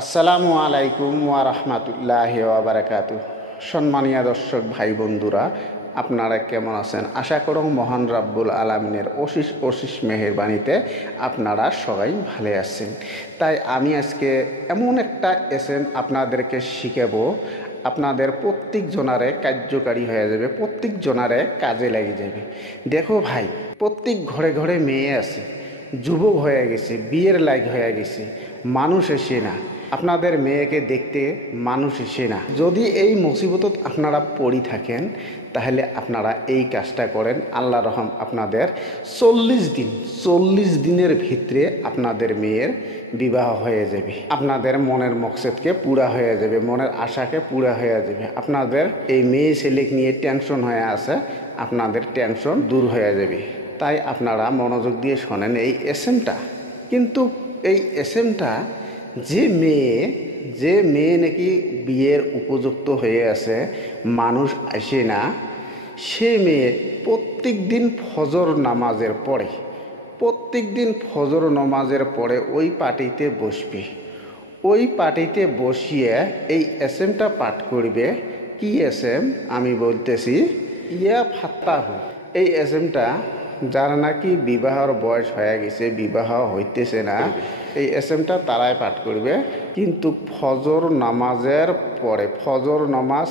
আসসালামু আলাইকুম ওয়া রাহমাতুল্লাহি ওয়া বারাকাতুহু। সম্মানীয় দর্শক ভাই বন্ধুরা, আপনারা কেমন আছেন? আশা করো মহান রাব্বুল আলামিনের অশেষ অশেষ মেহেরবানিতে আপনারা সবাই ভালো আছেন। তাই আমি আজকে এমন একটা এসেন আপনাদেরকে শিখাবো, আপনাদের প্রত্যেক জনারে কার্যকারী হয়ে যাবে, প্রত্যেক জনারে কাজে লেগে যাবে। দেখো ভাই, প্রত্যেক ঘরে ঘরে মেয়ে আছে, যুবক হয়ে গেছে, বিয়ের লাইক হয়ে গেছে, মানুষ এসে না, আপনাদের মেয়েকে দেখতে মানুষ এসে না। যদি এই মুসিবতত আপনারা পড়ে থাকেন, তাহলে আপনারা এই কাজটা করেন। আল্লাহ রহম আপনাদের 40 দিনের ভিতরে আপনাদের মেয়ের বিবাহ হয়ে যাবে, আপনাদের মনের মকসদকে পুরা হয়ে যাবে, মনের আশাকে পুরা হয়ে যাবে। আপনাদের এই মেয়ে ছেলে নিয়ে টেনশন হয়ে আছে, আপনাদের টেনশন দূর হয়ে যাবে। তাই আপনারা মনোযোগ দিয়ে শোনেন এই এসএমটা। কিন্তু এই এসএমটা যে মেয়ে নাকি বিয়ের উপযুক্ত হয়ে আছে, মানুষ আসে না, সে মেয়ে প্রত্যেক দিন ফজর নামাজের পরে ওই পার্টিতে বসবে। ওই পার্টিতে বসিয়ে এই এসএমটা পাঠ করবে। কি এসএম আমি বলতেছি, ইয়া ফাত্তাহু। এই এসএমটা যারা নাকি বিবাহর বয়স হয়ে গেছে, বিবাহ হইতেছে না, এই এসএমটা তারাই পাঠ করবে। কিন্তু ফজরের নামাজ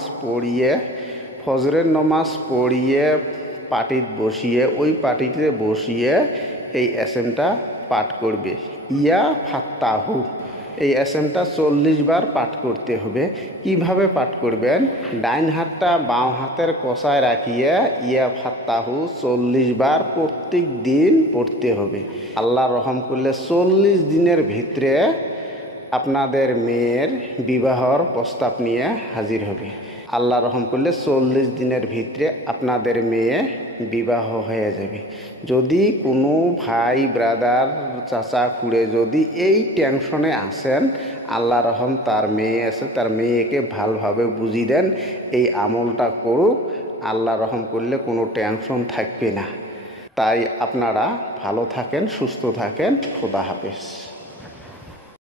পড়িয়ে ওই পার্টিতে বসিয়ে এই এসএমটা পাঠ করবে। ইয়া ফাত্তাহু। এই এসএমটা 40 বার পাঠ করতে হবে। কিভাবে পাঠ করবেন? ডাইন হাতটা বাম হাতের কষায় রাখিয়ে ইয়া ফাত্তাহু 40 বার প্রত্যেক দিন পড়তে হবে। আল্লাহ রহম করলে 40 দিনের ভিতরে আপনাদের মেয়ের বিবাহর প্রস্তাব নিয়ে হাজির হবে। আল্লাহ রহম করলে 40 দিনের ভিতরে আপনাদের মেয়ে বিবাহ হয়ে যাবে। যদি কোনো ভাই ব্রাদার চাচা খুড়ে যদি এই টেনশনে আসেন, আল্লাহ রহম তার মেয়ে আছে, তার মেয়েকে ভালোভাবে বুঝিয়ে দেন, এই আমলটা করুক। আল্লাহ রহম করলে কোনো টেনশন থাকবে না। তাই আপনারা ভালো থাকেন, সুস্থ থাকেন। খোদা হাফেজ।